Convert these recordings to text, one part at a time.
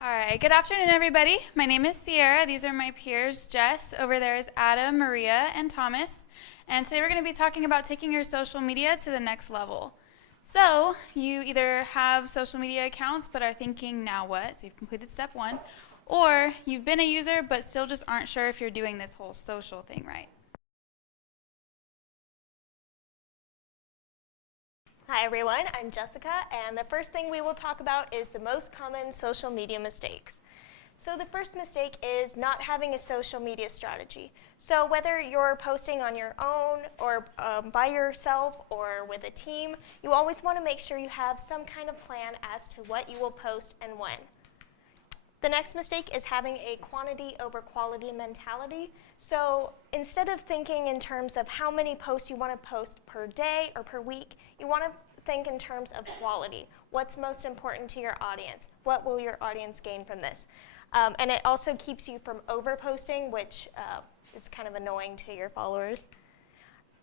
All right, good afternoon, everybody. My name is Sierra. These are my peers, Jess. Over there is Adam, Maria, and Thomas. And today we're going to be talking about taking your social media to the next level. So you either have social media accounts but are thinking, now what? So you've completed step one. Or you've been a user but still just aren't sure if you're doing this whole social thing right. Hi everyone, I'm Jessica, and the first thing we will talk about is the most common social media mistakes. So the first mistake is not having a social media strategy. So whether you're posting on your own or by yourself or with a team, you always want to make sure you have some kind of plan as to what you will post and when. The next mistake is having a quantity over quality mentality. So instead of thinking in terms of how many posts you want to post per day or per week, you want to think in terms of quality. What's most important to your audience? What will your audience gain from this? And it also keeps you from over-posting, which is kind of annoying to your followers.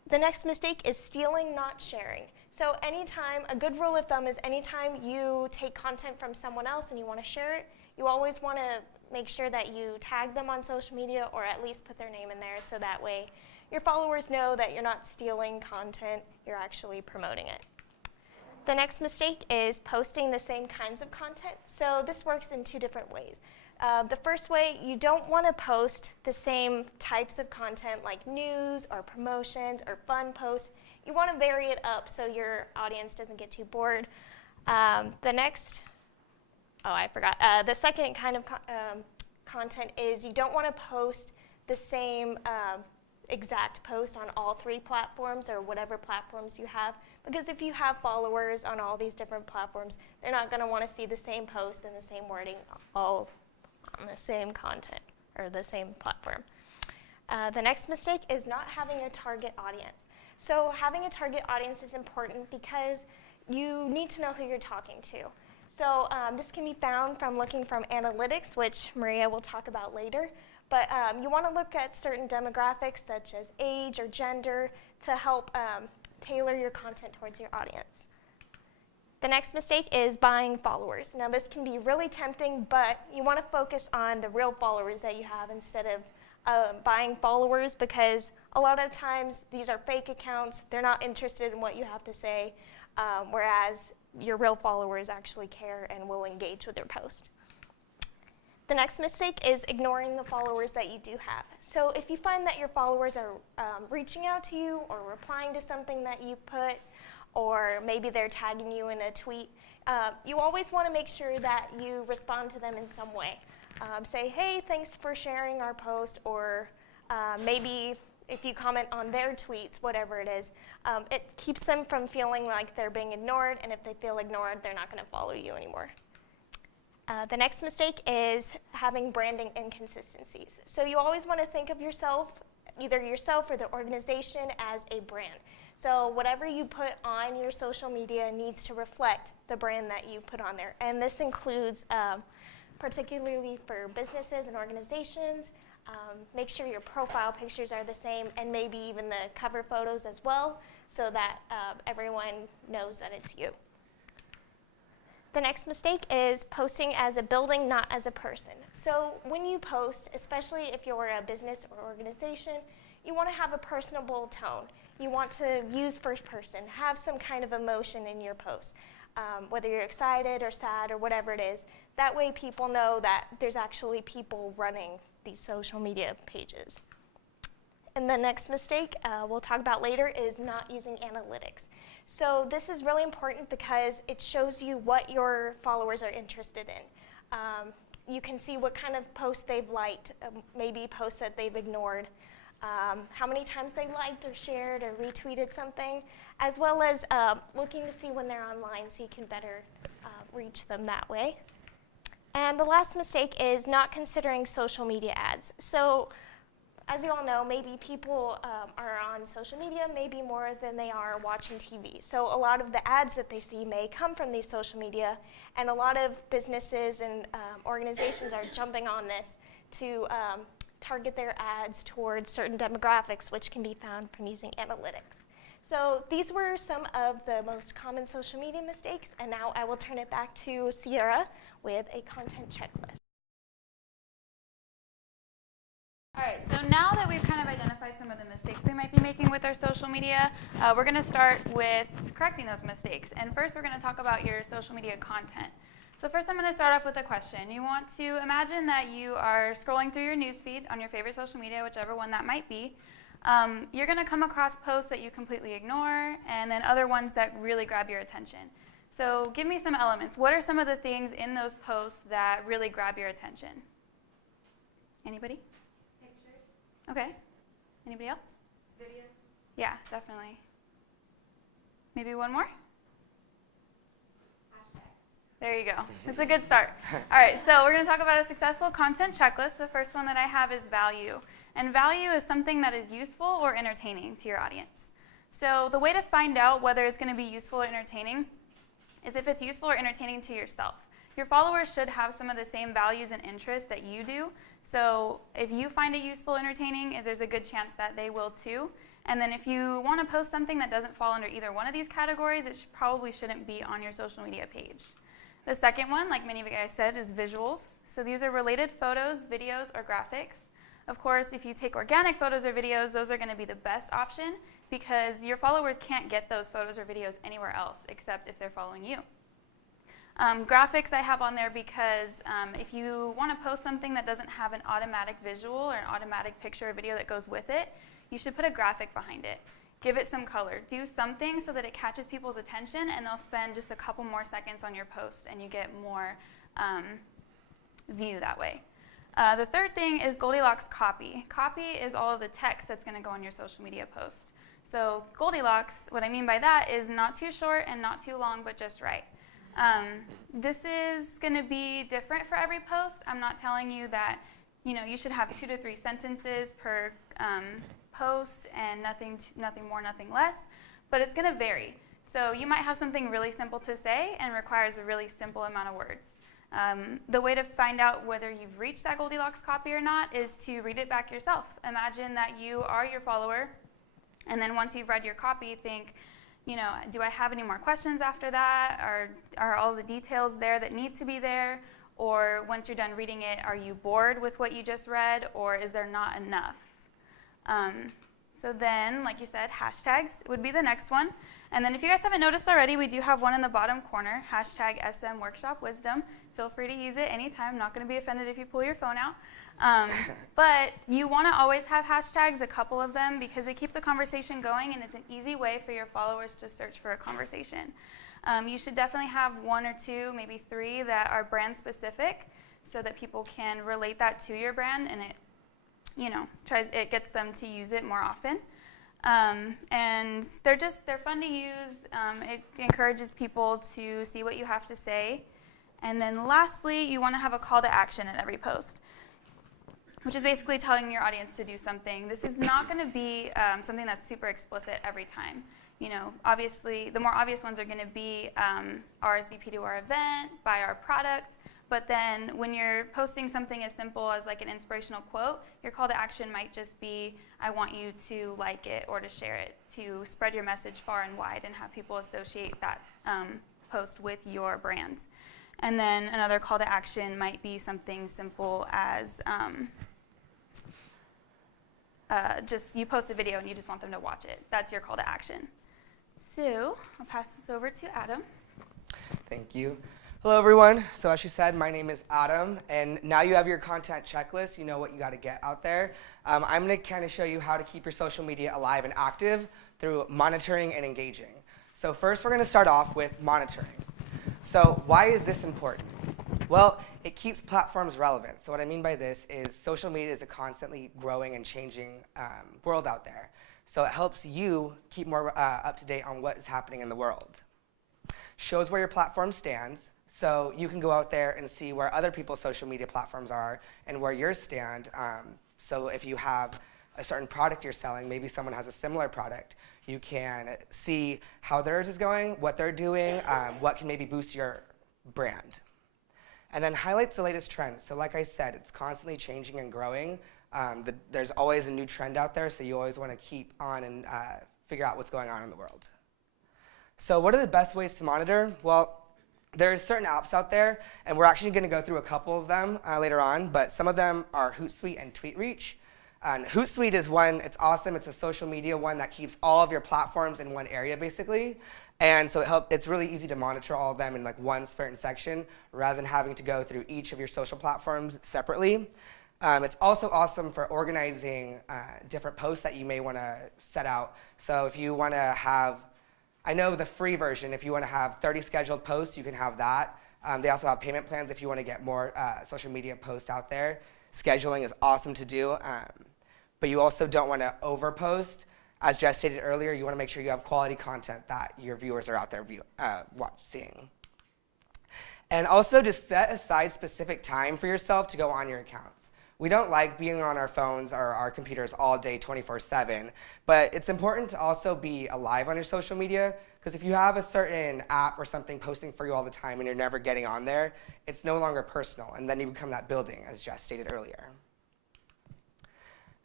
The next mistake is stealing, not sharing. So a good rule of thumb is anytime you take content from someone else and you want to share it, you always want to make sure that you tag them on social media or at least put their name in there so that way your followers know that you're not stealing content, you're actually promoting it. The next mistake is posting the same kinds of content. So this works in two different ways. The first way, you don't want to post the same types of content like news or promotions or fun posts. You want to vary it up so your audience doesn't get too bored. The second kind of content is you don't want to post the same exact post on all three platforms or whatever platforms you have, because if you have followers on all these different platforms, they're not going to want to see the same post and the same wording all on the same content or the same platform. The next mistake is not having a target audience. So having a target audience is important because you need to know who you're talking to. So this can be found from looking from analytics, which Maria will talk about later. But you want to look at certain demographics such as age or gender to help tailor your content towards your audience. The next mistake is buying followers. Now this can be really tempting, but you want to focus on the real followers that you have instead of buying followers, because a lot of times these are fake accounts. They're not interested in what you have to say, whereas your real followers actually care and will engage with your post. The next mistake is ignoring the followers that you do have. So if you find that your followers are reaching out to you or replying to something that you put, or maybe they're tagging you in a tweet, you always want to make sure that you respond to them in some way. Say, hey, thanks for sharing our post, or maybe if you comment on their tweets, whatever it is, it keeps them from feeling like they're being ignored, and if they feel ignored, they're not going to follow you anymore. The next mistake is having branding inconsistencies. So you always want to think of yourself, either yourself or the organization, as a brand. So whatever you put on your social media needs to reflect the brand that you put on there. And this includes, particularly for businesses and organizations, make sure your profile pictures are the same, and maybe even the cover photos as well, so that everyone knows that it's you. The next mistake is posting as a building, not as a person. So when you post, especially if you're a business or organization, you want to have a personable tone. You want to use first person, have some kind of emotion in your post, whether you're excited or sad or whatever it is. That way people know that there's actually people running these social media pages. And the next mistake we'll talk about later is not using analytics. So this is really important because it shows you what your followers are interested in. You can see what kind of posts they've liked, maybe posts that they've ignored, how many times they liked or shared or retweeted something, as well as looking to see when they're online so you can better reach them that way. And the last mistake is not considering social media ads. So as you all know, maybe people are on social media maybe more than they are watching TV. So a lot of the ads that they see may come from these social media, and a lot of businesses and organizations are jumping on this to target their ads towards certain demographics, which can be found from using analytics. So these were some of the most common social media mistakes, and now I will turn it back to Sierra with a content checklist. All right, so now that we've kind of identified some of the mistakes we might be making with our social media, we're going to start with correcting those mistakes. And first, we're going to talk about your social media content. So first, I'm going to start off with a question. You want to imagine that you are scrolling through your newsfeed on your favorite social media, whichever one that might be. You're going to come across posts that you completely ignore, and then other ones that really grab your attention. So give me some elements. What are some of the things in those posts that really grab your attention? Anybody? Pictures, Okay. Anybody else? videos, Yeah, definitely. Maybe one more? hashtags. There you go. That's a good start. All right, so we're going to talk about a successful content checklist. The first one that I have is value. And value is something that is useful or entertaining to your audience. So the way to find out whether it's going to be useful or entertaining is if it's useful or entertaining to yourself. Your followers should have some of the same values and interests that you do. So if you find it useful, entertaining, there's a good chance that they will too. And then if you want to post something that doesn't fall under either one of these categories, it probably shouldn't be on your social media page. The second one, like many of you guys said, is visuals. So these are related photos, videos, or graphics. Of course, if you take organic photos or videos, those are going to be the best option because your followers can't get those photos or videos anywhere else except if they're following you. Graphics I have on there because if you want to post something that doesn't have an automatic visual or an automatic picture or video that goes with it, you should put a graphic behind it. Give it some color. Do something so that it catches people's attention and they'll spend just a couple more seconds on your post and you get more view that way. The third thing is Goldilocks copy. Copy is all of the text that's going to go on your social media post. So Goldilocks, what I mean by that is not too short and not too long, but just right. This is going to be different for every post. I'm not telling you that you should have 2 to 3 sentences per post and nothing more, nothing less, but it's going to vary. So you might have something really simple to say and requires a really simple amount of words. The way to find out whether you've reached that Goldilocks copy or not is to read it back yourself. Imagine that you are your follower, and then once you've read your copy, think, do I have any more questions after that? Are all the details there that need to be there? Or once you're done reading it, are you bored with what you just read, or is there not enough? So then, like you said, hashtags would be the next one. And then if you guys haven't noticed already, we do have one in the bottom corner, hashtag SM Workshop Wisdom. Feel free to use it anytime. I'm not going to be offended if you pull your phone out. But you want to always have hashtags, a couple of them, because they keep the conversation going, and it's an easy way for your followers to search for a conversation. You should definitely have 1 or 2, maybe 3 that are brand specific so that people can relate that to your brand, and it gets them to use it more often. And they're fun to use. It encourages people to see what you have to say. And then lastly, you want to have a call to action in every post, which is basically telling your audience to do something. This is not going to be something that's super explicit every time. Obviously, the more obvious ones are going to be RSVP to our event, buy our product. But then when you're posting something as simple as like an inspirational quote, your call to action might just be, I want you to like it or to share it, to spread your message far and wide and have people associate that post with your brand. And then another call to action might be something simple as just you post a video and you just want them to watch it. That's your call to action. So I'll pass this over to Adam. Thank you. Hello, everyone. So as she said, my name is Adam, and now you have your content checklist. You know what you got to get out there. I'm going to kind of show you how to keep your social media alive and active through monitoring and engaging. So first, we're going to start off with monitoring. So why is this important? Well, it keeps platforms relevant. So what I mean by this is social media is a constantly growing and changing world out there. So it helps you keep more up to date on what is happening in the world. Shows where your platform stands. So you can go out there and see where other people's social media platforms are and where yours stand. So if you have a certain product you're selling, maybe someone has a similar product, you can see how theirs is going, what they're doing, what can maybe boost your brand. And then highlights the latest trends. So like I said, it's constantly changing and growing. There's always a new trend out there, so you always want to keep on and figure out what's going on in the world. So what are the best ways to monitor? Well, there are certain apps out there, and we're actually going to go through a couple of them later on, but some of them are Hootsuite and TweetReach. And Hootsuite is one, it's awesome. It's a social media one that keeps all of your platforms in one area, basically. And so it's really easy to monitor all of them in like one certain section rather than having to go through each of your social platforms separately. It's also awesome for organizing different posts that you may want to set out. So if you want to have, I know the free version, if you want to have 30 scheduled posts, you can have that. They also have payment plans if you want to get more social media posts out there. Scheduling is awesome to do, but you also don't want to overpost. As Jess stated earlier, you want to make sure you have quality content that your viewers are out there seeing. And also just set aside specific time for yourself to go on your accounts. We don't like being on our phones or our computers all day 24/7, but it's important to also be alive on your social media, because if you have a certain app or something posting for you all the time and you're never getting on there, it's no longer personal, and then you become that building, as Jess stated earlier.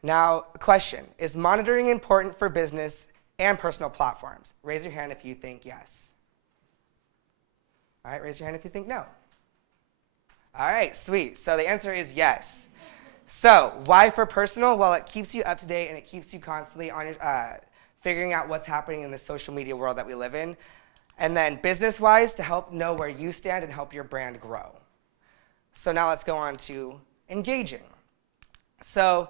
Now, question, is monitoring important for business and personal platforms? Raise your hand if you think yes. All right, raise your hand if you think no. All right, sweet. So the answer is yes. So why for personal? Well, it keeps you up to date and it keeps you constantly on your, figuring out what's happening in the social media world that we live in. And then business-wise, to help know where you stand and help your brand grow. So now let's go on to engaging. So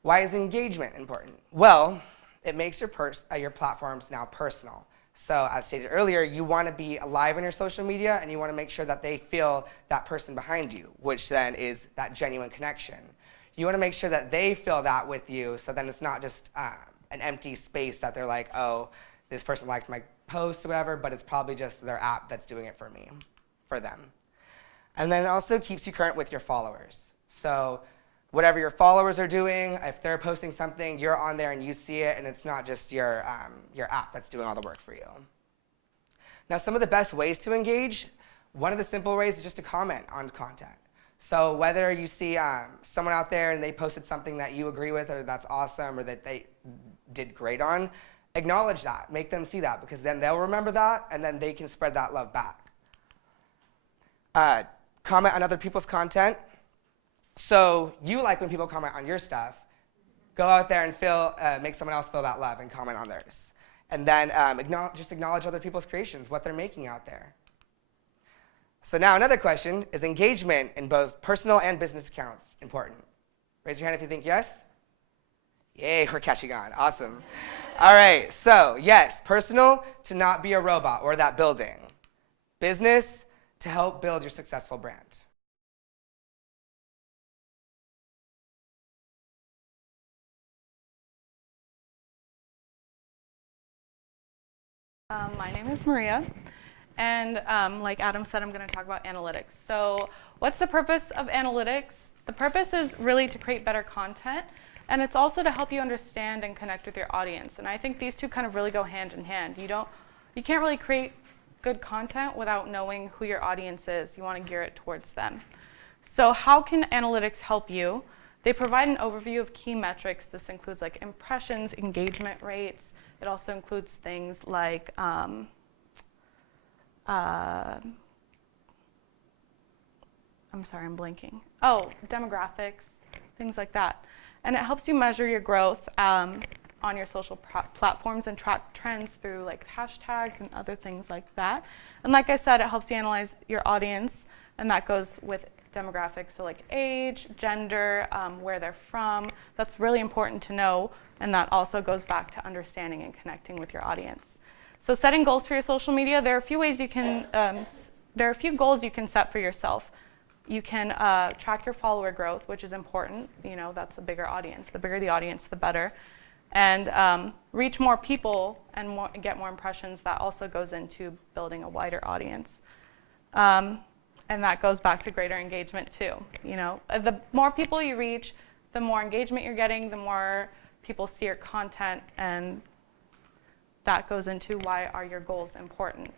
why is engagement important? Well, it makes your platforms now personal. So as stated earlier, you want to be alive in your social media and you want to make sure that they feel that person behind you, which then is that genuine connection. You want to make sure that they feel that with you, so then it's not just an empty space that they're like, oh, this person liked my post or whatever, but it's probably just their app that's doing it for them. And then it also keeps you current with your followers. So whatever your followers are doing, if they're posting something, you're on there and you see it, and it's not just your app that's doing all the work for you. Now, some of the best ways to engage, one of the simple ways is just to comment on content. So whether you see someone out there and they posted something that you agree with or that's awesome or that they did great on, acknowledge that. Make them see that, because then they'll remember that and then they can spread that love back. Comment on other people's content. So you like when people comment on your stuff. Go out there and make someone else feel that love and comment on theirs. And then just acknowledge other people's creations, what they're making out there. So now another question, is engagement in both personal and business accounts important? Raise your hand if you think yes. Yay, we're catching on. Awesome. All right, so yes, personal, to not be a robot or that building. Business, to help build your successful brand. My name is Maria, and like Adam said, I'm going to talk about analytics. So what's the purpose of analytics? The purpose is really to create better content, and it's also to help you understand and connect with your audience. And I think these two kind of really go hand in hand. You can't really create good content without knowing who your audience is. You want to gear it towards them. So how can analytics help you? They provide an overview of key metrics. This includes like impressions, engagement rates. It also includes things like I'm sorry, I'm blanking. Oh, demographics, things like that. And it helps you measure your growth on your social platforms and track trends through like hashtags and other things like that. And like I said, it helps you analyze your audience, and that goes with demographics, so like age, gender, where they're from. That's really important to know, and that also goes back to understanding and connecting with your audience. So setting goals for your social media, there are a few ways you can, there are a few goals you can set for yourself. You can track your follower growth, which is important. You know, that's a bigger audience. The bigger the audience, the better. And reach more people and get more impressions. That also goes into building a wider audience. And that goes back to greater engagement too. You know, the more people you reach, the more engagement you're getting, the more people see your content, and that goes into why are your goals important.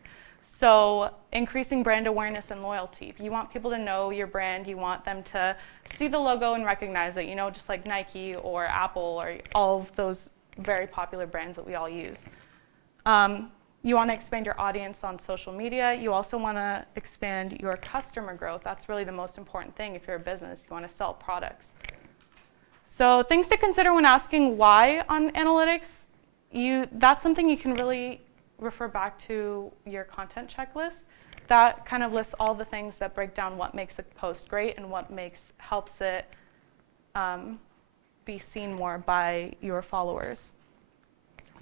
So increasing brand awareness and loyalty. You want people to know your brand. You want them to see the logo and recognize it, you know, just like Nike or Apple or all of those very popular brands that we all use. You want to expand your audience on social media. You also want to expand your customer growth. That's really the most important thing if you're a business. You want to sell products. So things to consider when asking why on analytics, that's something you can really refer back to your content checklist. That kind of lists all the things that break down what makes a post great and what helps it be seen more by your followers.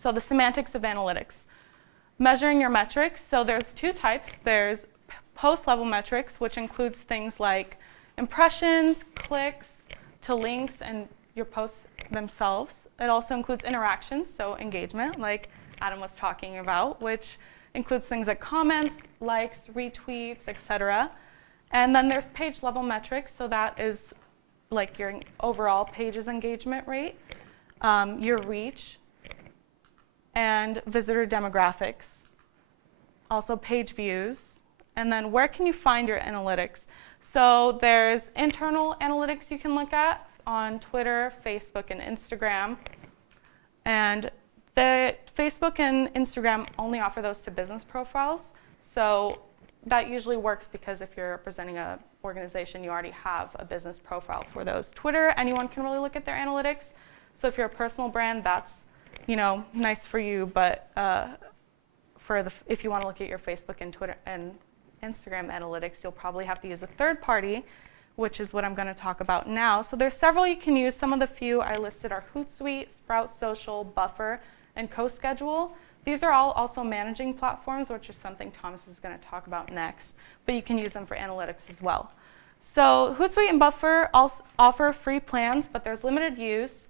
So the semantics of analytics. Measuring your metrics. So there's two types. There's post-level metrics, which includes things like impressions, clicks to links, and your posts themselves. It also includes interactions, so engagement, like Adam was talking about, which includes things like comments, likes, retweets, etc. And then there's page-level metrics, so that is like your overall page's engagement rate, your reach, and visitor demographics, also page views, and then where can you find your analytics? So there's internal analytics you can look at on Twitter, Facebook, and Instagram. And the Facebook and Instagram only offer those to business profiles. So that usually works because if you're representing an organization, you already have a business profile for those. Twitter, anyone can really look at their analytics. So if you're a personal brand, that's nice for you, but if you want to look at your Facebook and Twitter and Instagram analytics, you'll probably have to use a third party, which is what I'm going to talk about now. So there's several you can use. Some of the few I listed are Hootsuite, Sprout Social, Buffer, and CoSchedule. These are all also managing platforms, which is something Thomas is going to talk about next, but you can use them for analytics as well. So Hootsuite and Buffer also offer free plans, but there's limited use.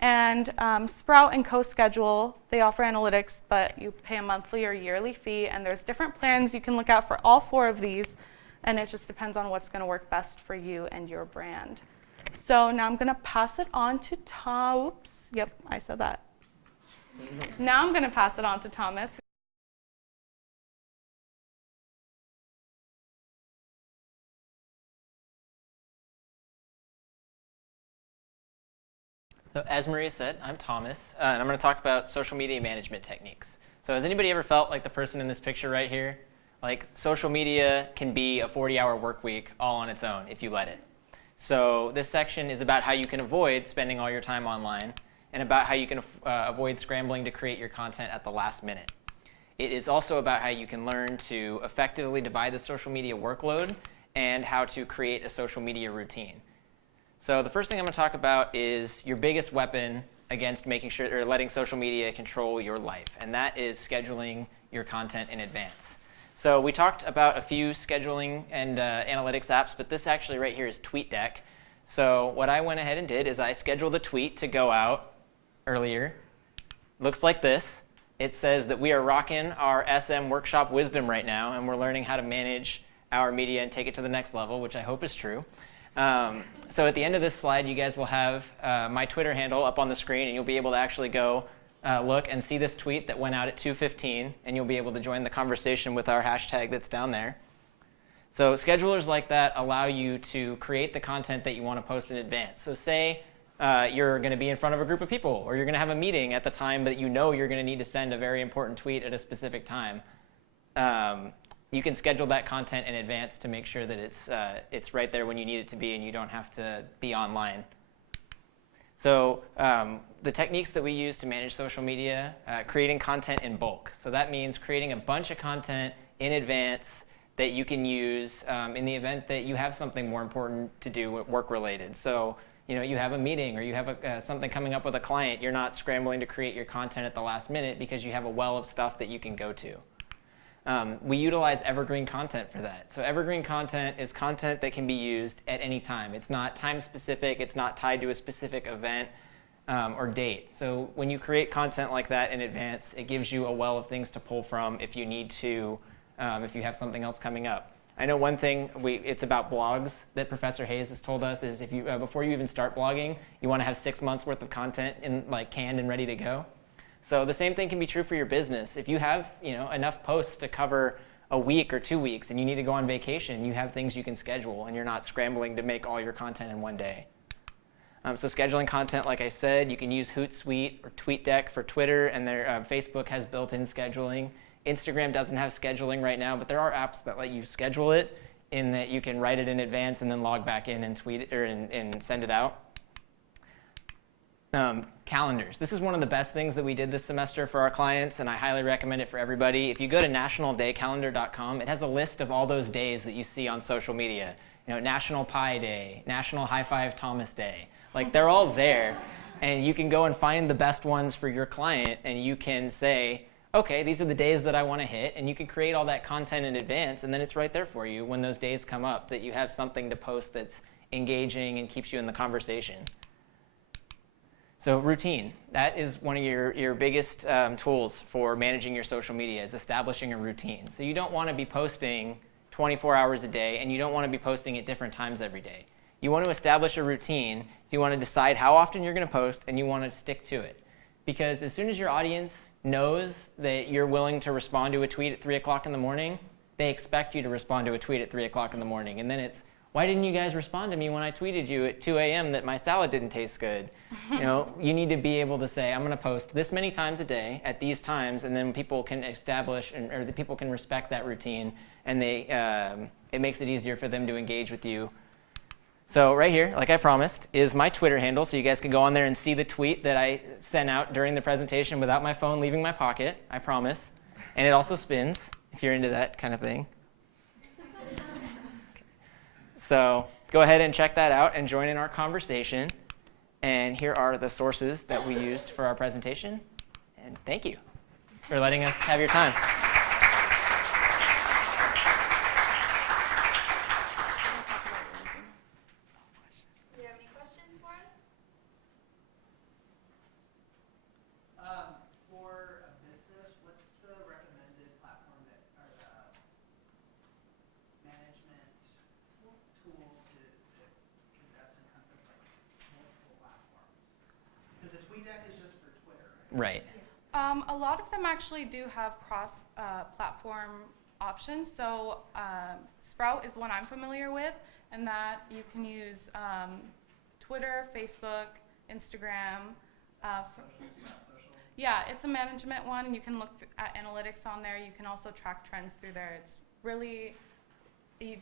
And Sprout and CoSchedule, they offer analytics, but you pay a monthly or yearly fee, and there's different plans you can look at for all four of these, and it just depends on what's going to work best for you and your brand. So now I'm going to pass it on to Tom. Oops, yep, I said that. Now I'm going to pass it on to Thomas. So as Maria said, I'm Thomas, and I'm going to talk about social media management techniques. So has anybody ever felt like the person in this picture right here? Like social media can be a 40-hour work week all on its own if you let it. So this section is about how you can avoid spending all your time online and about how you can avoid scrambling to create your content at the last minute. It is also about how you can learn to effectively divide the social media workload and how to create a social media routine. So the first thing I'm going to talk about is your biggest weapon against making sure or letting social media control your life, and that is scheduling your content in advance. So we talked about a few scheduling and analytics apps, but this actually right here is TweetDeck. So what I went ahead and did is I scheduled a tweet to go out earlier. Looks like this. It says that we are rocking our SM workshop wisdom right now, and we're learning how to manage our media and take it to the next level, which I hope is true. So at the end of this slide, you guys will have my Twitter handle up on the screen, and you'll be able to actually go look and see this tweet that went out at 2:15, and you'll be able to join the conversation with our hashtag that's down there. So schedulers like that allow you to create the content that you want to post in advance. So say you're going to be in front of a group of people, or you're going to have a meeting at the time that you know you're going to need to send a very important tweet at a specific time. You can schedule that content in advance to make sure that it's right there when you need it to be and you don't have to be online. So the techniques that we use to manage social media, creating content in bulk. So that means creating a bunch of content in advance that you can use in the event that you have something more important to do work-related. So you have a meeting or you have something coming up with a client. You're not scrambling to create your content at the last minute because you have a well of stuff that you can go to. We utilize evergreen content for that. So evergreen content is content that can be used at any time. It's not time specific. It's not tied to a specific event or date. So when you create content like that in advance, it gives you a well of things to pull from if you need to, if you have something else coming up. I know one thing, it's about blogs that Professor Hayes has told us is if you, before you even start blogging, you want to have 6 months worth of content canned and ready to go. So the same thing can be true for your business. If you have enough posts to cover a week or 2 weeks and you need to go on vacation, you have things you can schedule and you're not scrambling to make all your content in one day. So scheduling content, like I said, you can use Hootsuite or TweetDeck for Twitter, and Facebook has built-in scheduling. Instagram doesn't have scheduling right now, but there are apps that let you schedule it in that you can write it in advance and then log back in and tweet it or and send it out. Calendars. This is one of the best things that we did this semester for our clients, and I highly recommend it for everybody. If you go to nationaldaycalendar.com, it has a list of all those days that you see on social media. You know, National Pie Day, National High Five Thomas Day. Like, they're all there, and you can go and find the best ones for your client, and you can say, okay, these are the days that I want to hit, and you can create all that content in advance, and then it's right there for you when those days come up, that you have something to post that's engaging and keeps you in the conversation. So routine, that is one of your biggest tools for managing your social media, is establishing a routine. So you don't want to be posting 24 hours a day, and you don't want to be posting at different times every day. You want to establish a routine. You want to decide how often you're going to post, and you want to stick to it. Because as soon as your audience knows that you're willing to respond to a tweet at 3 o'clock in the morning, they expect you to respond to a tweet at 3 o'clock in the morning. And then it's, why didn't you guys respond to me when I tweeted you at 2 a.m. that my salad didn't taste good? You know, you need to be able to say, I'm going to post this many times a day at these times, and then people can establish, or the people can respect that routine, and it makes it easier for them to engage with you. So right here, like I promised, is my Twitter handle, so you guys can go on there and see the tweet that I sent out during the presentation without my phone leaving my pocket, I promise. And it also spins, if you're into that kind of thing. So go ahead and check that out and join in our conversation. And here are the sources that we used for our presentation. And thank you for letting us have your time. Do you have any questions for us? For a business, what's the recommended platform that, or the management tool that can best encompass like multiple platforms? Because the TweetDeck is just for Twitter, right? Right. A lot of them actually do have cross-platform options. So Sprout is one I'm familiar with, and that you can use Twitter, Facebook, Instagram. Social. Yeah, it's a management one, and you can look at analytics on there. You can also track trends through there. It's really,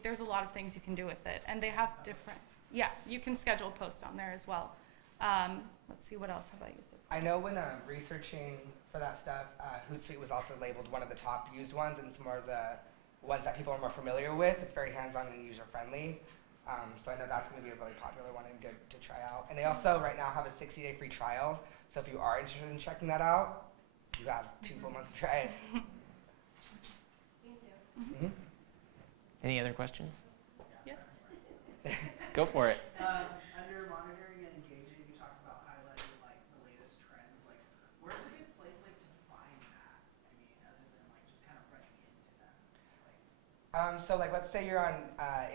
there's a lot of things you can do with it, and they have different. Yeah, you can schedule posts on there as well. Let's see, what else have I used it for? I know when researching for that stuff, Hootsuite was also labeled one of the top used ones, and it's more of the ones that people are more familiar with. It's very hands-on and user-friendly. So I know that's going to be a really popular one and good to try out. And they also right now have a 60-day free trial. So if you are interested in checking that out, you have 2 full months to try it. Thank you. Mm-hmm. Any other questions? Yeah. Go for it. Under monitoring and engaging, you talked about highlighting like the latest trends. Like, where's a good place like to find that? I mean, other than like just kind of running into them. Like, So like let's say you're on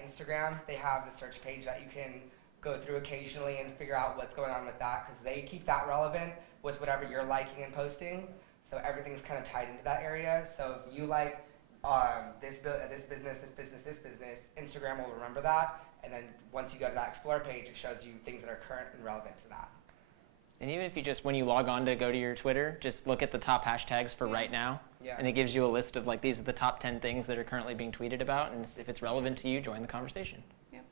Instagram, they have the search page that you can go through occasionally and figure out what's going on with that, because they keep that relevant with whatever you're liking and posting. So everything's kind of tied into that area. So if you like this business, Instagram will remember that. And then once you go to that Explore page, it shows you things that are current and relevant to that. And even if you just, when you log on to go to your Twitter, just look at the top hashtags for right now. Yeah. And it gives you a list of like, these are the top 10 things that are currently being tweeted about. And if it's relevant to you, join the conversation. Yep.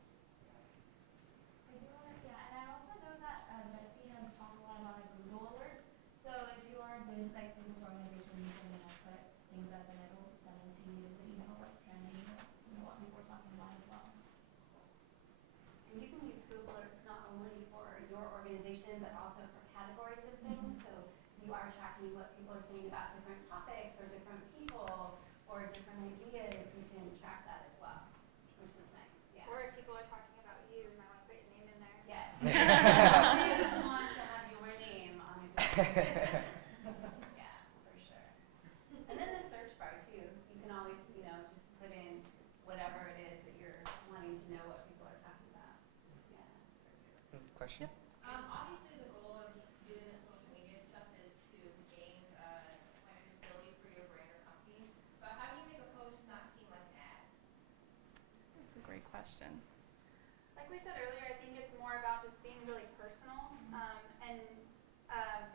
Yeah, and I also know that Betsy has talked a lot about like Google alerts. So if you are a business organization, you can put things up and it'll send them to you so you know what's trending, you know what people are talking about as well. And you can use Google Alerts not only for your organization, but also for categories of things. So you are tracking what people are saying about different topics or different people or different ideas. You can track that as well, which is nice. Yeah. Or if people are talking about you, you might want to put your name in there. Yes. We just want to have your name on a Google. Yeah, for sure. And then the search bar too. You can always, just put in whatever it is that you're wanting to know what people are talking about. Yeah. Question? Obviously, the goal of doing this social media stuff is to gain kind of visibility for your brand or company. But how do you make a post not seem like an ad? That's a great question. Like we said earlier, I think it's more about just being really personal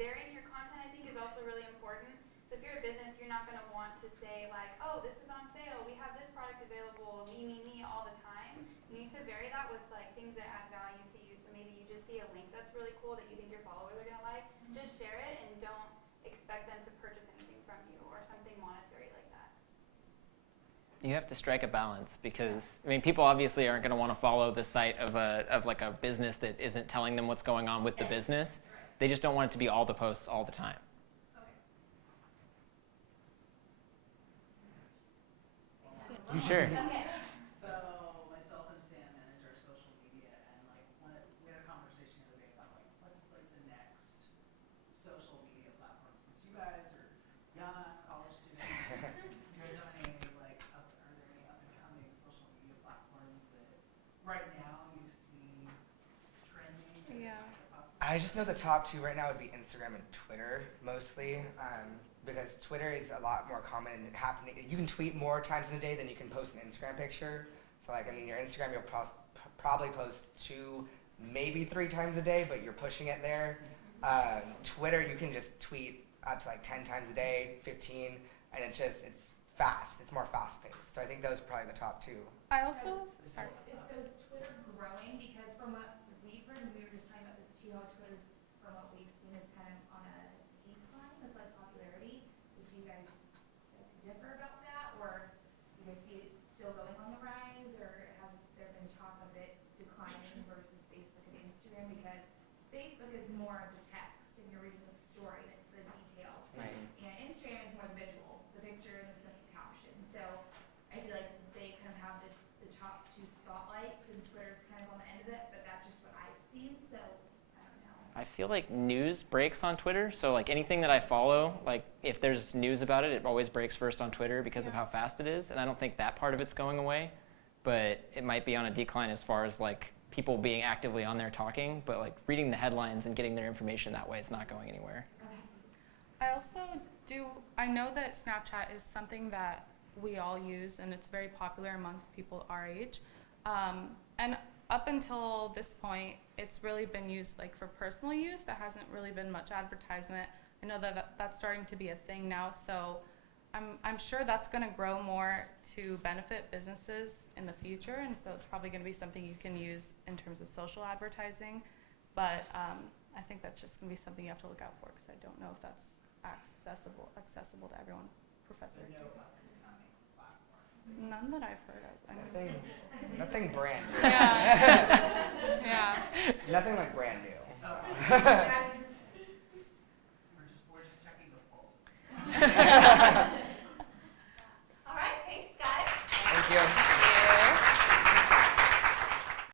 varying your content, I think, is also really important. So if you're a business, you're not going to want to say like, oh, this is on sale, we have this product available, me, all the time. You need to vary that with like things that add value to you. So maybe you just see a link that's really cool that you think your followers are going to like, just share it and don't expect them to purchase anything from you or something monetary like that. You have to strike a balance because, I mean, people obviously aren't going to want to follow the site of like a business that isn't telling them what's going on with the business. They just don't want it to be all the posts all the time. Okay. Sure. Okay. So myself and Sam manage our social media, and like we had a conversation the other day about like what's like the next social media platform. Since you guys are young college students, do you guys have any like are there any up and coming social media platforms that right now you see trending? Yeah. I just know the top two right now would be Instagram and Twitter mostly, because Twitter is a lot more common and happening. You can tweet more times in a day than you can post an Instagram picture. So like, I mean, your Instagram you'll probably post 2, maybe 3 times a day, but you're pushing it there. Twitter, you can just tweet up to like 10 times a day, 15, and it's fast. It's more fast paced. So I think those are probably the top 2. I also, sorry. So is Twitter growing? Because from what we've heard, and we were just talking about this too, how Twitter's, from what we've seen, is kind of on a decline with like popularity. Would you guys differ about that, or you guys see it still going on the rise, or has there been talk of it declining versus Facebook and Instagram? Because Facebook is more of the text, and you're reading the story, and it's the detail. Right. And Instagram is more the visual, the picture and the simple caption. So I feel like they kind of have the top 2 spotlights, and Twitter's kind of on the end of it, but that's just what I've seen, so I don't know. I feel like news breaks on Twitter. So like anything that I follow, like if there's news about it, it always breaks first on Twitter because of how fast it is. And I don't think that part of it's going away, but it might be on a decline as far as like people being actively on there talking, but like reading the headlines and getting their information that way is not going anywhere. I also I know that Snapchat is something that we all use, and it's very popular amongst people our age. And up until this point, it's really been used like for personal use. There hasn't really been much advertisement. I know that's starting to be a thing now, so I'm sure that's going to grow more to benefit businesses in the future, and so it's probably going to be something you can use in terms of social advertising. But I think that's just going to be something you have to look out for, because I don't know if that's accessible to everyone. Professor? No up and coming platforms. None that I've heard of. I mean, Nothing brand new. yeah. Yeah. Nothing like brand new. Okay.